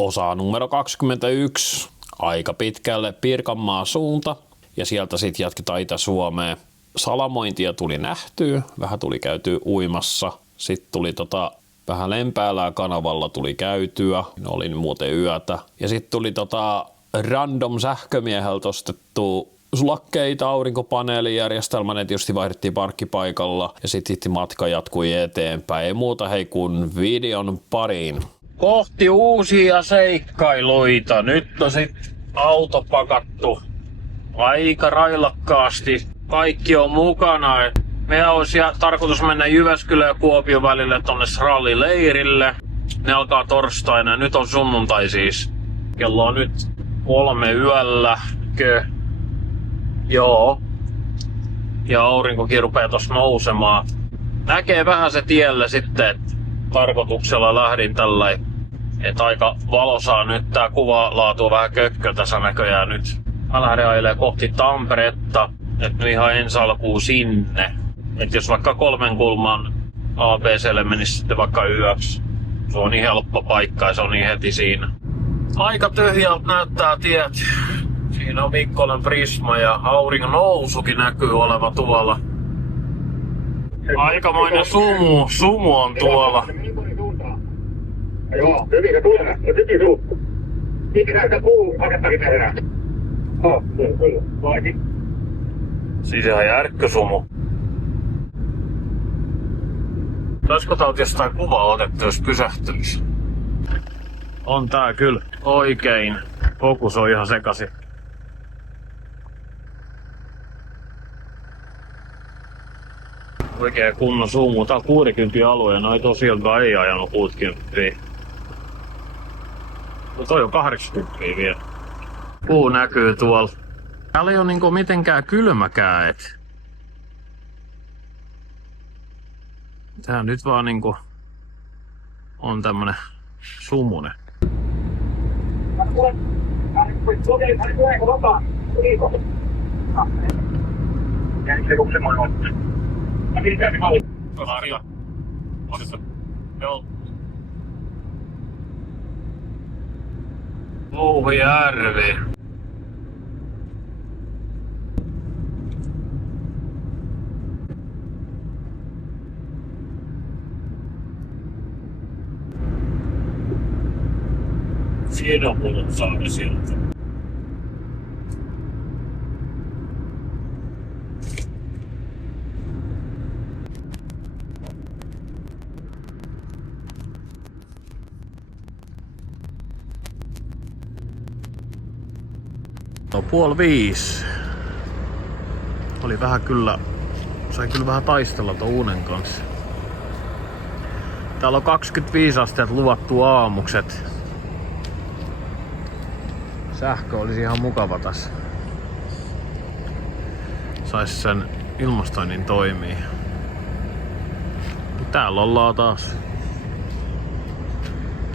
osa numero 21 aika pitkälle Pirkanmaan suunta ja sieltä sitten jatketaan Itä-Suomeen. Salamointia tuli nähtyä, vähän tuli käytyä uimassa, sitten tuli vähän Lempäälää kanavalla tuli käytyä, olin muuten yötä ja sitten tuli random sähkömieheltä ostettu sulakkeita, aurinkopaneelijärjestelmä, ne tietysti vaihdettiin parkkipaikalla ja sitten matka jatkui eteenpäin. Ei muuta hei kun videon pariin. Kohti uusia seikkailuita. Nyt on sit auto pakattu aika railakkaasti. Kaikki on mukana. Meidän olisi tarkoitus mennä Jyväskylän ja Kuopion välille tonne rallileirille. Ne alkaa torstaina. Nyt on sunnuntai siis. Kello on nyt 3 yöllä. Joo. Ja aurinkokin rupeaa tossa nousemaan. Näkee vähän se tielle sitten, että tarkoituksella lähdin tällä, että aika valosaa nyt. Tää kuvalaatu on vähän kökkö tässä näköjään nyt. Mä lähden ajelemaan kohti Tamperetta, että ihan ensi alkuun sinne. Että jos vaikka 3 kulman ABClle menisi sitten vaikka yöksi, se on niin helppo paikka ja se on niin heti siinä. Aika tyhjältä näyttää tiet. Siinä on Mikkolan Prisma ja auringon nousukin näkyy oleva tuolla. Aikamoinen sumu on tuolla. Joo, hyvin se tulee. Se tyki suuttu. Mikä näyttää pakettakin tehdään? Kyllä. Vaikin. Siis ihan järkkösumu. Olisiko täältä jostain kuvaa otettu, jos pysähtyisi? On tää kyllä oikein. Fokus on ihan sekaisin. Oikein kunnon sumu. Tää on 60 alue ja noi tosiaan ei ajanut 60. No toi on 80 vielä. Puu näkyy tuolla. Täällä ei oo niinku mitenkään kylmäkään, et. Tää nyt vaan niinku on tämmönen sumunen. Louhijärvi. Siinä on muuten saari siltä. No 4:30. Oli vähän kyllä, sai kyllä vähän taistella ton unen kanssa. Täällä on 25 astetta luvattu aamukset. Sähkö olisi ihan mukava tässä. Sais sen ilmastoinnin toimii. Täällä ollaan taas.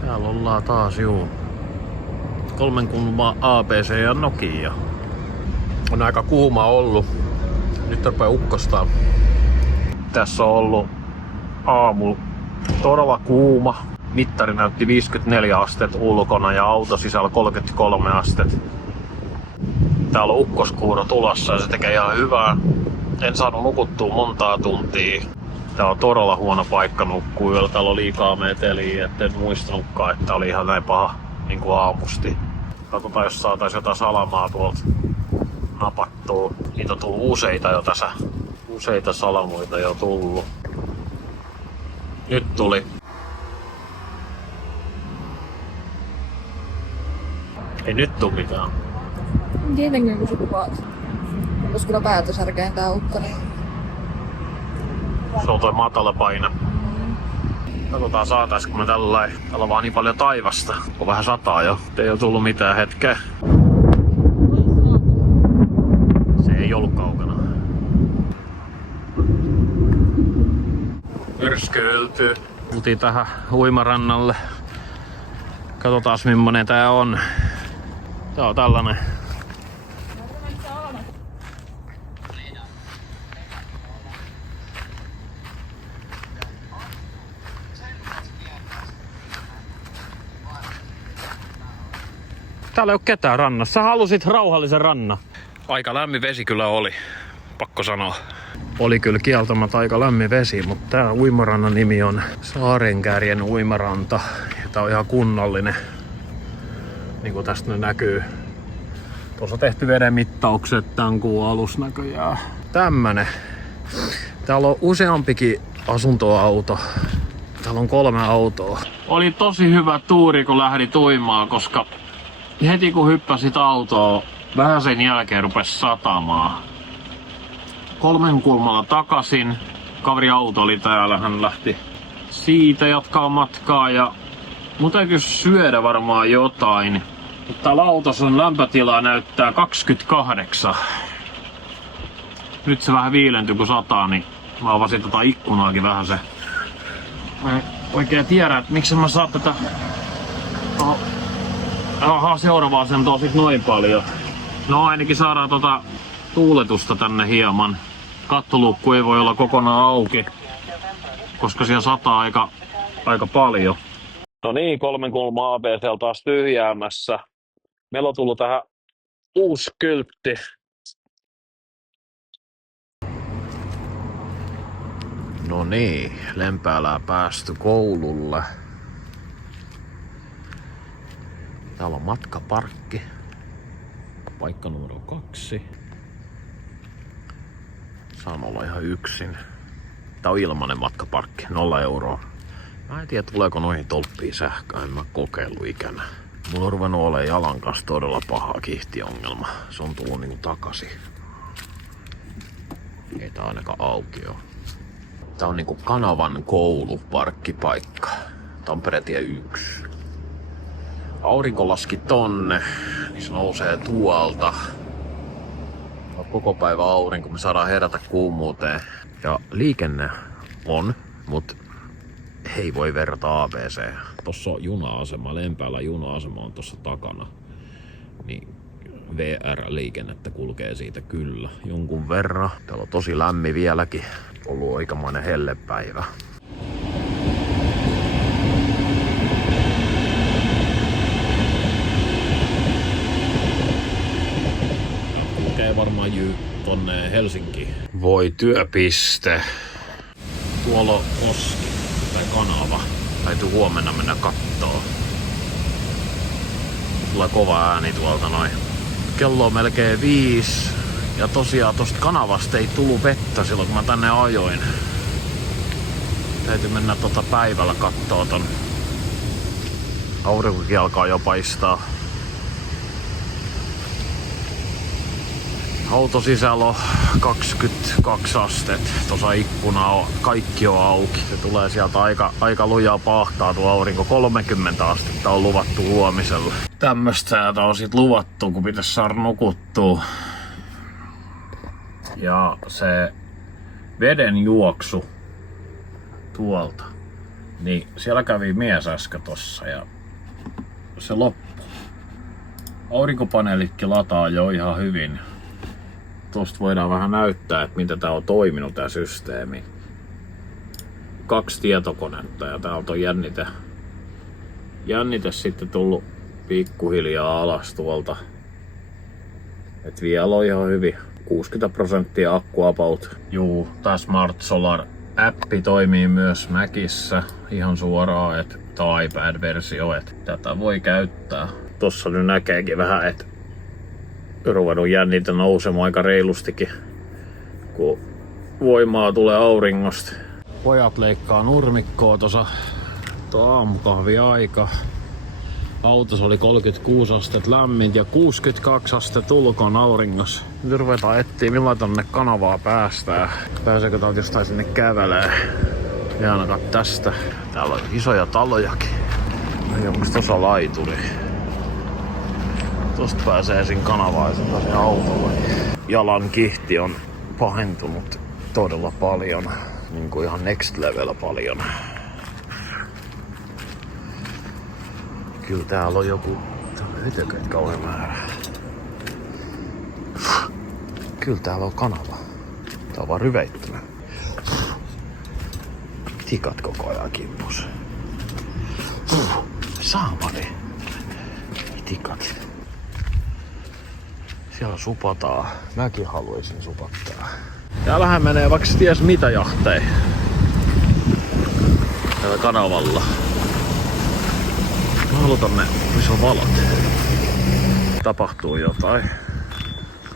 Täällä ollaan taas, juu. 3 kulma ABC ja Nokia. On aika kuuma ollut. Nyt rupeaa ukkostaa. Tässä on ollut aamu todella kuuma. Mittari näytti 54 astetta ulkona ja auto sisällä 33 astetta. Täällä on ukkoskuuro tulossa ja se tekee ihan hyvää. En saanut nukuttua montaa tuntia. Tää on todella huono paikka nukkuu yöllä. Täällä on liikaa meteliä, etten muistanutkaan, että oli ihan näin paha niin kuin aamusti. Katsotaan, jos saataisiin jotain salamaa tuolta napattua. Niitä on tullut useita jo tässä. Useita salamoita jo tullut. Nyt tuli. Ei nyt tuu mitään. Tietenkin kun sä kuvaat. Onko kyllä päätösärkeen tää ukkari? Se on toi matala paine. Katsotaan saataisko me tällä. Täällä on vaan niin paljon taivasta. On vähän sataa jo. Ei oo tullut mitään hetkeä. Se ei ollut kaukana. Myrskyiltyy. Tultiin tähän uimarannalle. Katsotaan millainen tää on. Tää on tällainen. Täällä ei oo ketään rannassa. Sä halusit rauhallisen rannan. Aika lämmin vesi kyllä oli, pakko sanoa. Oli kyllä kieltämättä aika lämmin vesi, mutta tää uimarannan nimi on Saarenkärjen uimaranta. Ja tää on ihan kunnallinen, niin kuin tästä nyt näkyy. Tuossa on tehty veden mittaukset tämän kuun alussa näköjään. Tämmönen. Täällä on useampikin asuntoauto. Täällä on 3 autoa. Oli tosi hyvä tuuri, kun lähdit uimaan, koska heti kun hyppäsit autoon, vähän sen jälkeen rupesi satamaan. 3 kulmalla takaisin. Kaveri auto oli täällä, hän lähti siitä jatkaa matkaa ja mun täytyy syödä varmaan jotain. Mutta täällä autossa on lämpötila näyttää 28. Nyt se vähän viilentyi kun sataa, niin mä avasin tota ikkunaakin vähän se. Mä en oikein tiedä, että miksi mä saa tätä seuraavaa asentoa sit noin paljon. No ainakin saadaan tota tuuletusta tänne hieman. Kattolukku ei voi olla kokonaan auki, koska siellä sataa aika paljon. No niin, 3 kulmaa ABC on taas tyhjäämässä. Meillä on tullut tähän uusi kyltti. No niin, Lempäälää päästy koululle. Täällä on matkaparkki. Paikka numero 2. Saan olla ihan yksin. Tää on ilmanen matkaparkki, 0 euroa. Mä en tiedä tuleeko noihin tolppiin sähköä, en mä kokeillut ikänä. Mulla on ruvennut olemaan jalan kanssa todella paha kihtiongelma. Se on tullut niinku takaisin. Ei tää ainakaan auki oo. Tää on niinku Kanavan kouluparkkipaikka. Tamperetie 1. Aurinko laski tonne, niin se nousee tuolta. On koko päivä aurinko, me saadaan herätä kuumuuteen. Ja liikenne on, mut ei voi verrata ABC. Tossa on juna-asema, Lempäälä juna-asema on tossa takana. Niin VR-liikennettä kulkee siitä kyllä jonkun verran. Täällä on tosi lämmin vieläkin. Ollut aikamoinen hellepäivä. Kulkee varmaan tonne Helsinkiin. Voi työpiste. Tuolla on koski tai kanava. Täytyy huomenna mennä kattoo. Tulee kova ääni tuolta noin. Kello on melkein 5. Ja tosiaan tosta kanavasta ei tullut vettä silloin kun mä tänne ajoin. Täytyy mennä päivällä kattoo ton. Aurinkokin alkaa jo paistaa. Autosisällä on 22 astetta. Tuossa ikkuna on, kaikki on auki. Se tulee sieltä aika lujaa pahtaa tuo aurinko. 30 astetta on luvattu huomisella. Tämmöstä säätä on sit luvattu, kun pitäisi saada nukuttua. Ja se veden juoksu tuolta. Niin siellä kävi mies äsken tossa ja se loppu. Aurinkopaneelitkin lataa jo ihan hyvin. Tosta voidaan vähän näyttää, että miten tää on toiminut tää systeemi. 2 tietokonetta ja täältä on jännite sitten tullut pikkuhiljaa alas tuolta. Et vielä on ihan hyvin. 60% akku about. Juu, tää Smart Solar appi toimii myös Macissa ihan suoraan, että tää iPad-versio, että tätä voi käyttää. Tossa nyt näkeekin vähän, että ruvennut jännitä nousemaan aika reilustikin, kun voimaa tulee auringosta. Pojat leikkaa nurmikkoa tuossa aamukahvi-aika. Autossa oli 36 astetta lämmintä ja 62 astetta ulkon auringossa. Nyt ruvetaan etsiä, milloin tonne kanavaa päästään. Pääseekö täältä jostain sinne kävelee? Ja ainakaan tästä. Täällä on isoja talojakin. Onko tossa laituri? Tosta pääsee sinne kanavaan ja sen autolla. Jalan kihti on pahentunut todella paljon. Niin kuin ihan next level paljon. Kyllä täällä on joku hytököitä kauhean määrä. Kyllä täällä on kanava. Tää on vaan ryveittynä. Tikat koko ajan kimpus. Saamari. Tikat. Siellä supataan. Mäkin haluaisin supattaa. Täällähän menee vaikka ties mitä jahteja. Täällä kanavalla. Mä haluan tonne, missä on valot. Tapahtuu jotain.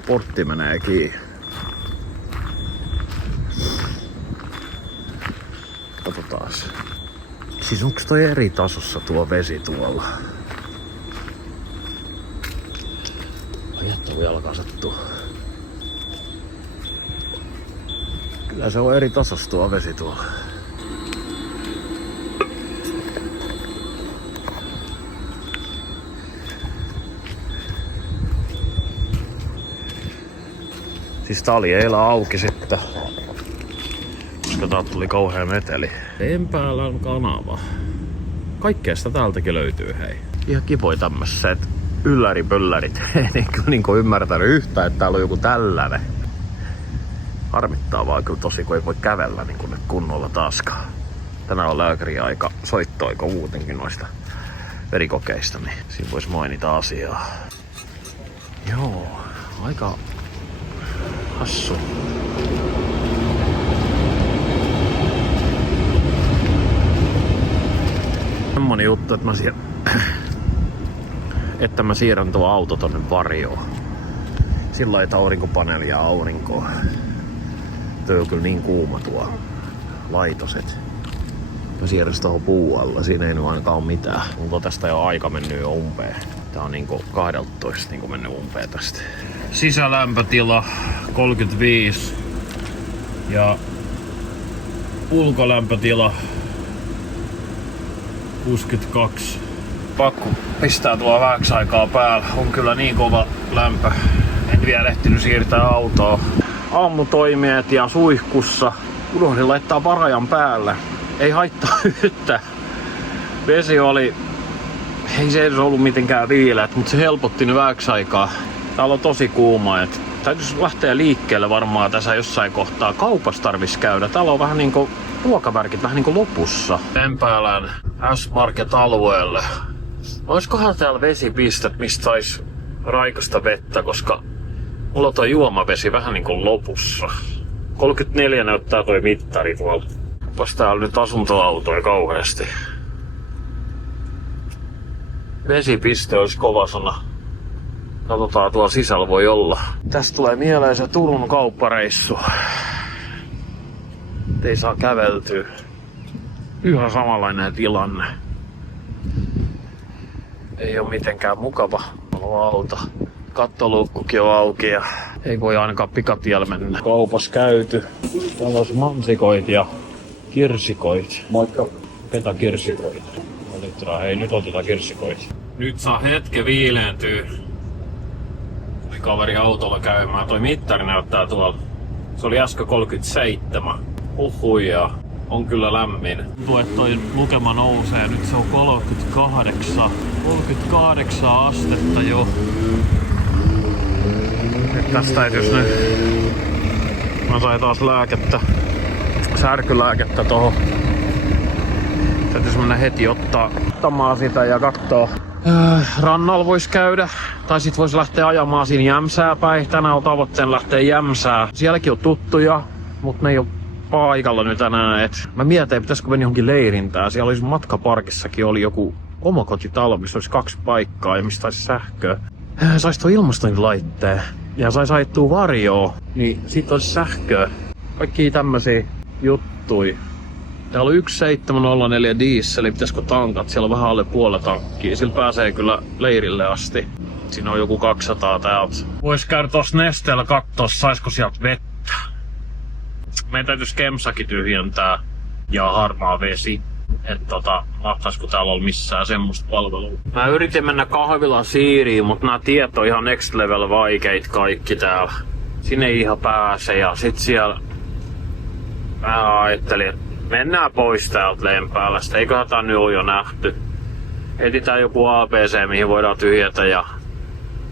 Portti menee kiinni. Katsotaas. Siis onks toi eri tasossa tuo vesi tuolla? Ajattelun jalka sattuu. Kyllä se on eri tasossa tuo vesi tuolla. Siis tää oli eilen auki sitten. Koska täältä tuli kauhea meteli. Empäälän kanava. Kaikkea sitä täältäkin löytyy, hei. Ihan kivoi tämmöset ylläripöllärit. Ei niinku ymmärtänyt yhtään, että täällä on joku tällainen. Harmittaa vaan kyllä tosi, kun ei voi kävellä niin kuin nyt kunnolla taaskaan. Tänään on lääkäriaika, soittoaika muutenkin noista verikokeista, niin siinä voisi mainita asiaa. Joo, aika hassu. Semmonen juttu, että mä siirrän tuo auto tonne varjoon. Sillä ei aurinkopaneelia aurinkoa. Tuo on kyllä niin kuuma tuo laitoset. Mä siirrän sitä tuohon puualla, siinä ei nyt ainakaan ole mitään. Mutta tästä ei ole aika mennyt jo umpeen. Tää on niinku 12 niinku mennyt umpeen tästä. Sisälämpötila 35 ja ulkolämpötila 62. Pakko pistää tuo vähäksi aikaa päällä. On kyllä niin kova lämpö. En vielä ehtinyt siirtää autoa. Aamutoimiet ja suihkussa. Unohdin laittaa varajan päälle. Ei haittaa yhtään. Vesi oli... Ei se edes ollut mitenkään viileät, mutta se helpotti nyt vähäksi aikaa. Täällä on tosi kuuma. Täytyisi lähteä liikkeelle varmaan tässä jossain kohtaa. Kaupassa tarvis käydä. Täällä on vähän niinku ruokavärkit vähän niinku lopussa. Empäälän S-Market-alueelle. Olisikohan täällä vesipistet, mistä sais raikasta vettä, koska mulla on toi juomavesi vähän niinku lopussa. 34 näyttää toi mittari tuolla. Onpas täällä nyt asuntoautoja kauheasti. Vesipiste olisi kova sana. Katsotaan, tuolla sisällä voi olla. Tästä tulee mieleen se Turun kauppareissu. Ei saa käveltyä. Yhä samanlainen tilanne. Ei oo mitenkään mukava auto. Kattoluukkukin on auki ja ei voi ainakaan pikatiellä mennä. Kaupas käyty. Täällä olisi mansikoit ja kirsikoit. Moikka. Ketä kirsikoit? Hei, nyt otetaan kirsikoit. Nyt saa hetken viileentyä. Tuli kaveri autolla käymään. Toi mittari näyttää tuolla. Se oli äsken 37. Huhhuja. On kyllä lämmin. Tuntuu, että toi lukema nousee. Nyt se on 38. 38 astetta jo. Nyt tästä täytyis nyt... Mä sain taas lääkettä. Särkylääkettä tohon. Täytyis mennä heti ottamaan sitä ja kattoo. Rannalla vois käydä. Tai sit vois lähteä ajamaan siinä Jämsää päin. Tänään on tavoitteen lähteä Jämsää. Sielläkin on tuttuja, mut ne ei oo paikalla nyt enää. Mä mietin, että pitäisikö mennä johonkin leirintään. Siellä olisi matkaparkissakin oli joku omakotitalo, missä olisi 2 paikkaa ja mistä saisi sähköä. Sais tuon ilmastointilaitteen ja sais ajettua varjoa, niin sit olisi sähköä. Kaikki tämmösiä juttui. Täällä on 1704 dieseli, pitäisikö tankat? Siellä on vähän alle puolella tankkia. Sillä pääsee kyllä leirille asti. Siinä on joku 200 täältä. Vois käydä tossa Nesteellä kattoo, saisko sieltä vettä. Meidän täytyisi Kemsakin tyhjentää ja harmaa vesi. Että mahtaisko täällä olla missään semmoista palvelua. Mä yritin mennä kahvilan siiriin, mutta nämä tiet on ihan next level vaikeet kaikki täällä. Sinne ei ihan pääse ja sit siellä... Mä ajattelin, että mennään pois täältä Lempäälästä. Eiköhän tää nyt ole jo nähty. Etsitään joku ABC, mihin voidaan tyhjätä ja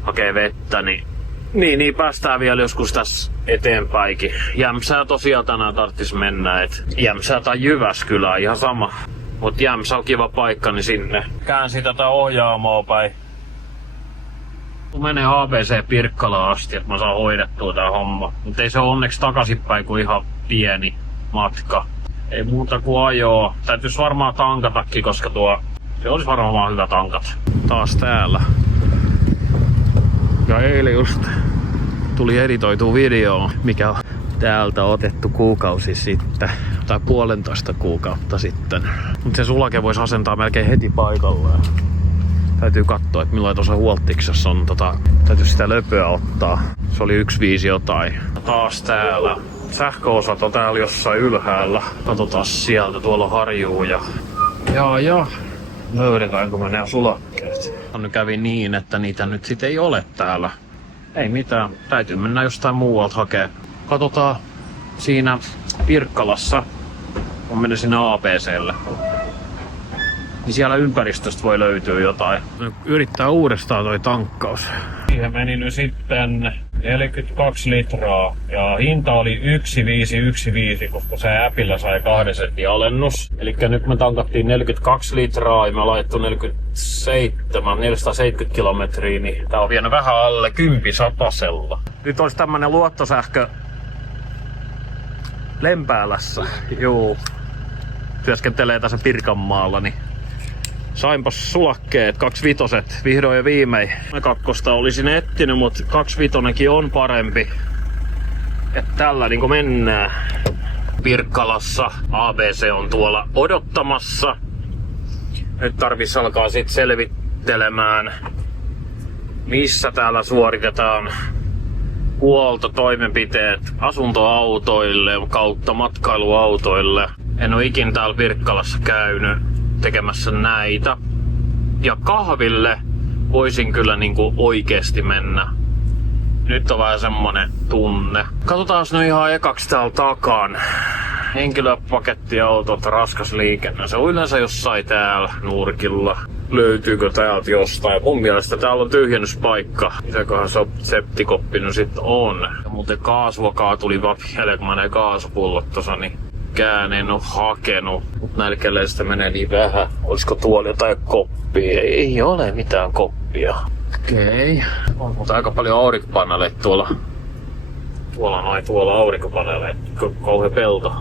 hakee vettä, niin päästään vielä joskus tässä eteenpäinkin. Jämsää tosiaan tänään tarttis mennä, et Jämsää tai Jyväskylä ihan sama. Mut Jämsä on kiva paikka, niin sinne. Käänsin tätä ohjaamoa päin. Menee ABC Pirkkalaan asti, että mä saan hoidettua tää homma. Mutta ei se ole onneksi takaisinpäin kuin ihan pieni matka. Ei muuta kuin ajoa. Täytyis varmaan tankatakin, koska se olisi varmaan hyvä tankat. Taas täällä. Ja eilen just tuli editoitu video, mikä on täältä otettu kuukausi sitten. Tai 1,5 kuukautta sitten. Mutta se sulake voisi asentaa melkein heti paikalleen. Täytyy katsoa, että milloin tuossa huoltiksessa on täytyy sitä löpöä ottaa. Se oli 1.5 jotain. Taas täällä. Sähköosat on täällä jossain ylhäällä. Katsotaan sieltä, tuolla on harjuu ja löydetäänkö me nämä sulakkeet. Nyt kävi niin, että niitä nyt sit ei ole täällä. Ei mitään, täytyy mennä jostain muualta hakea. Katsotaan siinä Pirkkalassa, kun mennä sinne ABClle. Niin siellä ympäristöstä voi löytyä jotain. Yrittää uudestaan toi tankkaus. Siihen meni nyt sitten 42 litraa ja hinta oli 1,515, koska se äpillä sai 2 sentin alennus. Eli nyt me tankattiin 42 litraa ja me laittu 470 kilometriä, niin tää on vienyt vähän alle 10 satasella. Nyt olisi tämmönen luottosähkö Lempäälässä. Juu. Työskentelee tässä Pirkanmaalla, niin sainpas sulakkeet, 2.5 vihdoin ja viimein. Mä 2 olisin etsinyt, mutta 2.5 on parempi. Että tällä niinku mennään. Pirkkalassa ABC on tuolla odottamassa. Nyt tarvis alkaa sit selvittelemään, missä täällä suoritetaan huoltotoimenpiteet asuntoautoille kautta matkailuautoille. En oo ikin täällä Pirkkalassa käynyt tekemässä näitä. Ja kahville voisin kyllä niinku oikeesti mennä. Nyt on vähän semmonen tunne. Katsotaan nyt ihan ekaksi täällä takan. Henkilöpakettiautot, raskas liikenne. Se on yleensä jossain täällä nurkilla. Löytyykö täältä jostain? Mun mielestä täällä on tyhjennyspaikka. Mitäköhän septikoppi nyt sit on? Ja muuten kaasuakaan tuli vaan vielä, kun mä näin kaasupullot tossa, niin en oo hakenut. Mut nälkälle sitä menee niin vähän. Olisiko tuolla jotain koppia? Ei ole mitään koppia. Okei. On mutta aika paljon aurinkopaneeleita tuolla. Tuolla aurinkopaneeleita. Kauhe pelto.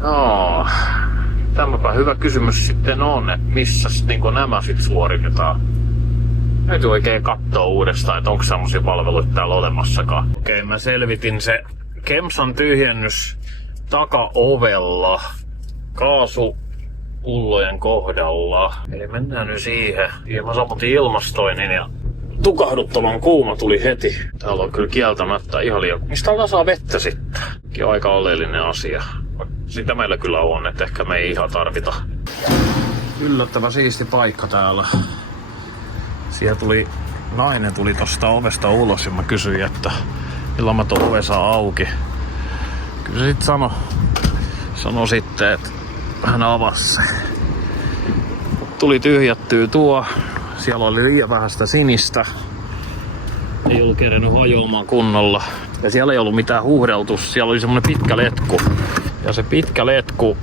Joo. Tämäpä hyvä kysymys sitten on, että missä niinku nämä sit suoritetaan. Täytyy oikein katsoa uudestaan, että onko semmosia palveluita täällä olemassakaan. Okei, mä selvitin se Kemsan tyhjennys takaovella kaasupullojen kohdalla. Eli mennään nyt siihen. Ja mä sammutin ilmastoinnin ja tukahduttavan kuuma tuli heti. Täällä on kyllä kieltämättä ihan liian. Mistä täältä saa vettä sitten? Sekin on aika oleellinen asia. Sitä meillä kyllä on, että ehkä me ei ihan tarvita. Yllättävän siisti paikka täällä. Siellä nainen tuli tosta ovesta ulos ja mä kysyin, että milloin mä tuon oven saa auki. Kyllä se sit sanoi sitten, että hän avasi se. Tuli tyhjättyä tuo. Siellä oli liian vähän sitä sinistä. Ei ollut kerennyt hajoamaan kunnolla. Ja siellä ei ollut mitään huuhdeltu. Siellä oli semmonen pitkä letku. Ja se pitkä letku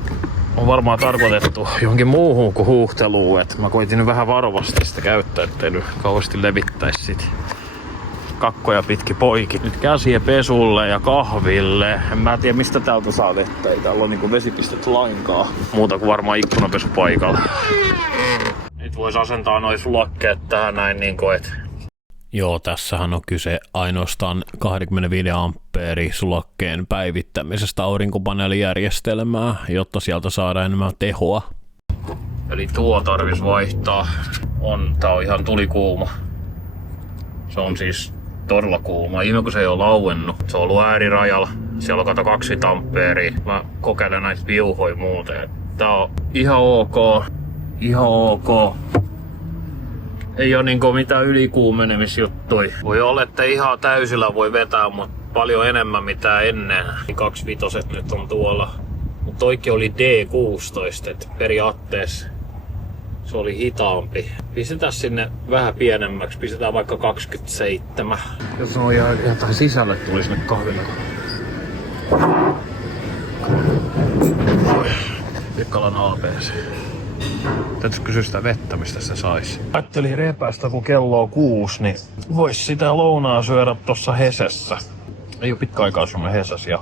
on varmaan tarkoitettu johonkin muuhun kuin huuhteluun. Et mä koitin nyt vähän varovasti sitä käyttää, ettei nyt kauheasti levittäisi sit kakkoja pitki poiki. Nyt käsiä pesulle ja kahville. En mä tiedä mistä täältä saa vettä. Ei täällä ole niinku vesipistettä lainkaan. Muuta kuin varmaan ikkunapesupaikalla. Nyt vois asentaa noi sulakkeet tähän näin niinku et. Joo, tässähän on kyse ainoastaan 25 ampeeri sulakkeen päivittämisestä aurinkopaneelijärjestelmää, jotta sieltä saadaan enemmän tehoa. Eli tuo tarvis vaihtaa. Tää on ihan tulikuuma. Se on siis todella kuuma. Ihme kun se ei ole lauennut. Se on ollut äärirajalla. Siellä on kato 20 ampeeria. Mä kokeilen näitä viuhoja muuten. Tää on ihan ok. Ihan ok. Ei oo niinku mitään ylikuumenemisjuttui. Voi olla, että ihan täysillä voi vetää, mutta paljon enemmän mitä ennen. 2.5 nyt on tuolla. Mut toikin oli D16, et periaatteessa se oli hitaampi. Pistetään sinne vähän pienemmäksi, pistetään vaikka 27. Jos on jotain sisälle tuli sinne kahville. Pirkkalan ABC. Täytyisi kysyä sitä vettä, mistä se saisi. Ajattelin repästä, kun kello on 6, niin vois sitä lounaa syödä tossa Hesessä. Ei oo pitkä aikaa sun Hesessä ja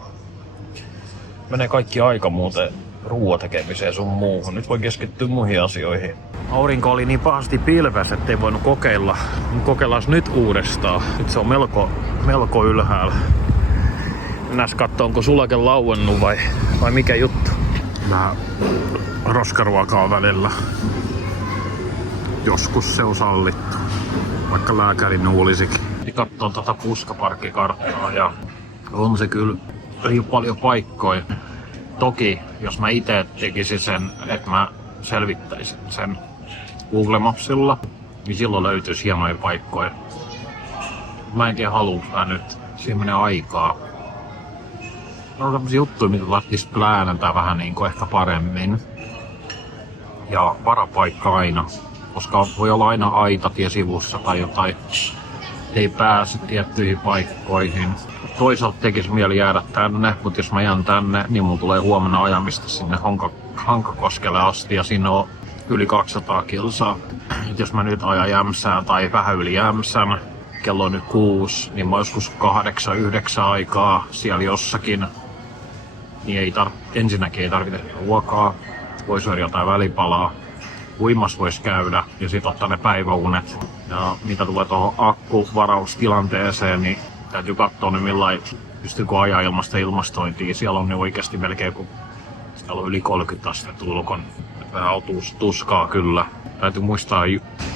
menee kaikki aika muuten ruoan tekemiseen sun muuhun. Nyt voi keskittyä muihin asioihin. Aurinko oli niin pahasti pilves, ettei voinut kokeilla. Kokeillaan nyt uudestaan. Nyt se on melko ylhäällä. Mennään katsoa, onko sulake lauennut vai mikä juttu. Vähän roskaruokaa välillä. Joskus se on sallittu. Vaikka lääkäri nuulisikin. Katsoin tuota puskaparkkikarttaa ja on se kyllä ei ole paljon paikkoja. Toki, jos mä itse tekisin sen, että mä selvittäisin sen Google Mapsilla, niin silloin löytyisi hienoja paikkoja. Mä en tiedä, haluanko nyt. Siihen menee aikaa. On sellaisia juttuja, mitä tarvitsisi pläänätä vähän niin kuin ehkä paremmin. Ja varapaikka aina. Koska voi olla aina aitatie sivussa tai jotain. Ei pääse tiettyihin paikkoihin. Toisaalta tekisi mieli jäädä tänne, mutta jos mä jään tänne, niin mulla tulee huomenna ajamista sinne Hankakoskelle asti ja siinä on yli 200 kilsaa. Et jos mä nyt ajan Jämsään tai vähän yli Jämsän, kello on nyt 6, niin mä joskus 8-9 aikaa siellä jossakin. Niin ensinnäkin ei tarvitse ruokaa, voi syödä jotain välipalaa. Uimas voisi käydä ja sit ottaa ne päiväunet. Ja mitä tulee tuohon akkuvaraustilanteeseen, niin täytyy katsoa nyt millain pystyykö ajaa ilmasta ilmastointia. Siellä on ne oikeasti melkein kun siellä on yli 30 astetta ulkon. Vähän tuskaa kyllä. Täytyy muistaa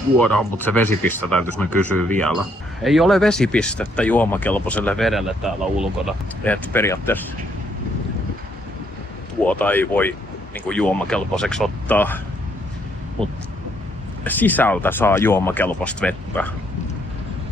juoda, mutta se vesipiste täytyisi me kysyä vielä. Ei ole vesipistettä juomakelpoiselle vedelle täällä ulkona. Et periaatteessa tuota ei voi niin juomakelpoiseksi ottaa. Mutta sisältä saa juomakelpoista vettä.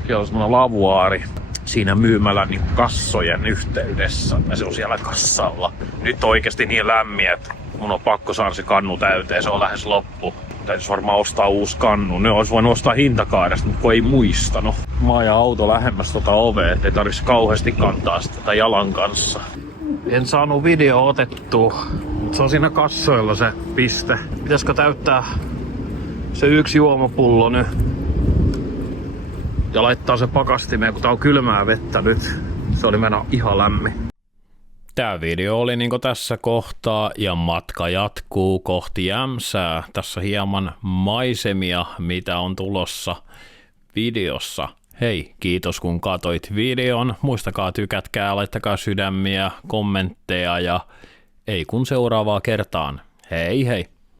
Siellä on semmoinen lavuaari siinä myymälän niin kassojen yhteydessä. Ja se on siellä kassalla. Nyt on oikeasti niin lämmin, että mun on pakko saada se kannu täyteen. Se on lähes loppu. Täytyisi varmaan ostaa uusi kannu. Ne olisi voinut ostaa hintakaaresta, mutta kun ei muistanut. Mä ajan auto lähemmäs ovea, ettei tarvitsisi kauheasti kantaa sitä jalan kanssa. En saanut video otettua, mutta se on siinä kassoilla se piste. Pitäisikö täyttää se yksi juomapullo nyt ja laittaa se pakastimeen, kun tää on kylmää vettä nyt. Se oli mennä ihan lämmin. Tää video oli niinku tässä kohtaa ja matka jatkuu kohti Jämsää. Tässä hieman maisemia, mitä on tulossa videossa. Hei, kiitos kun katoit videon. Muistakaa tykätkää, laittakaa sydämiä, kommentteja ja ei kun seuraavaa kertaan. Hei hei!